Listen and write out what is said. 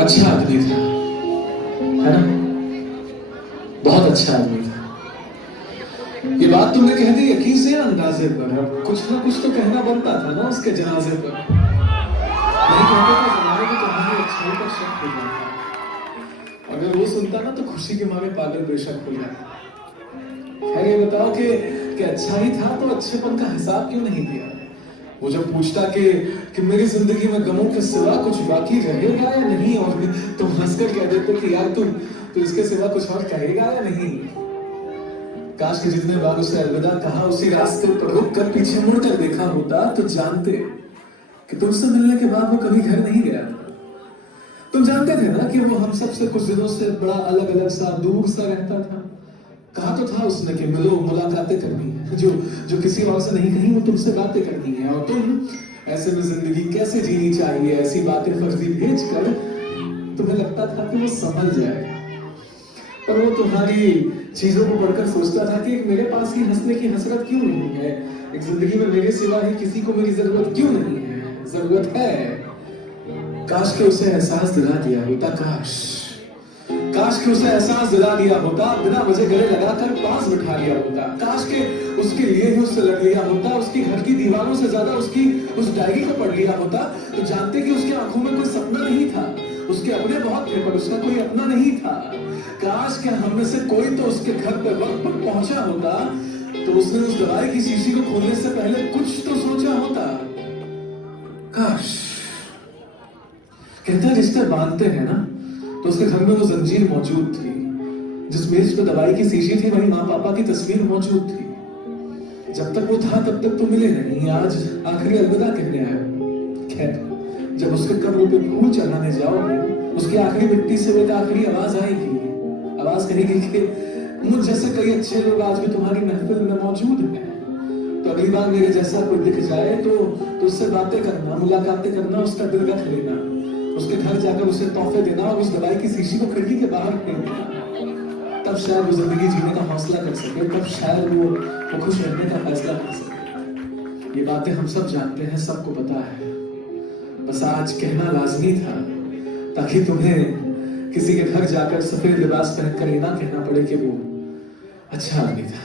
अच्छा आदमी था, है ना? बहुत अच्छा आदमी था। ये बात तुमने कह दी यकीन से अंदाजे पर। अब कुछ ना कुछ तो कहना बनता था ना उसके जनाजे पर। नहीं कहते तो जमाने को तुम्हारी अच्छाई पर शक हो जाता। अगर वो सुनता ना तो खुशी के मारे पागल बेशक हो जाता। खैर ये बताओ कि अच्छा ही था तो अच्छेपन का हिसाब क्यों नहीं दिया? वो जब पूछता कि मेरी जिंदगी में गमों के सिवा कुछ बाकी रहेगा या नहीं, और तुम हंसकर कह देते कि यार तू इसके सिवा कुछ और कहेगा या नहीं। काश के जितने बार उसे अलविदा कहा उसी रास्ते पर रुक कर पीछे मुड़कर देखा होता तो जानते कि तुमसे मिलने के बाद वो कभी घर नहीं गया था। तुम जानते थे ना कि वो हम सब से कुछ दिनों से बड़ा अलग अलग सा दूर सा रहता था। कहा तो था उसने कि मिलो, मुलाकातें करनी है, जो जो किसी और से नहीं कही वो तुमसे बातें करनी है। और तुम ऐसे में जिंदगी कैसे जीनी चाहिए ऐसी बातें फर्जी भेज कर तुम्हें लगता था कि वो समझ जाएगा। पर वो तुम्हारी चीजों को पढ़कर सोचता था कि मेरे पास ही हंसने की हसरत क्यों नहीं है, एक जिंदगी में मेरे सिवा ही किसी को मेरी जरूरत क्यों नहीं है। जरूरत है। काश के उसे एहसास दिला दिया होता, काश के उसे एहसास दिला दिया होता, बिना वजह गले लगाकर पास बिठा लिया होता। काश के उसके लिए ही उससे लड़ लिया होता, उसकी घर की दीवारों से ज्यादा उसकी उस डायरी को पढ़ लिया होता तो जानते कि उसकी आंखों में कोई सपना नहीं था। उसके अपने बहुत थे पर उसका कोई अपना नहीं था। काश के हम में से कोई तो उसके घर पर वक्त पर पहुंचा होता तो उसने उस दवाई की शीशी को खोलने से पहले कुछ तो सोचा होता। काश। कहते हैं रिश्ते बांधते हैं ना, तो उसके घर में वो जंजीर मौजूद थी। जिस मेज पे दवाई की शीशी थी वहीं माँ पापा की तस्वीर मौजूद थी। जब तक वो था तब तक तो मिले नहीं, आज आखिरी अलविदा कहने आए। खैर जब उसके कब्र पे फूल चढ़ाने जाओगे उसकी आखिरी मिट्टी से एक आखिरी आवाज आएगी। आवाज कहेगी कि मुझ जैसे कई अच्छे लोग आज भी तुम्हारी महफिल में मौजूद हैं, तो अगली बार मेरे जैसा कोई दिख जाए तो उससे बातें करना, मुलाकातें करना, उसका दिल रख लेना, उसके घर जाकर उसे तोहफे देना और उस दवाई की शीशी को खिड़की के बाहर फेंक देना। तब शायद वो जिंदगी जीने का हौसला कर सके, तब शायद वो खुश रहने का फैसला कर सके। ये बातें हम सब जानते हैं, सबको पता है, बस आज कहना लाजमी था ताकि तुम्हें किसी के घर जाकर सफेद लिबास पहनकर ये ना कहना पड़े कि वो अच्छा आदमी था।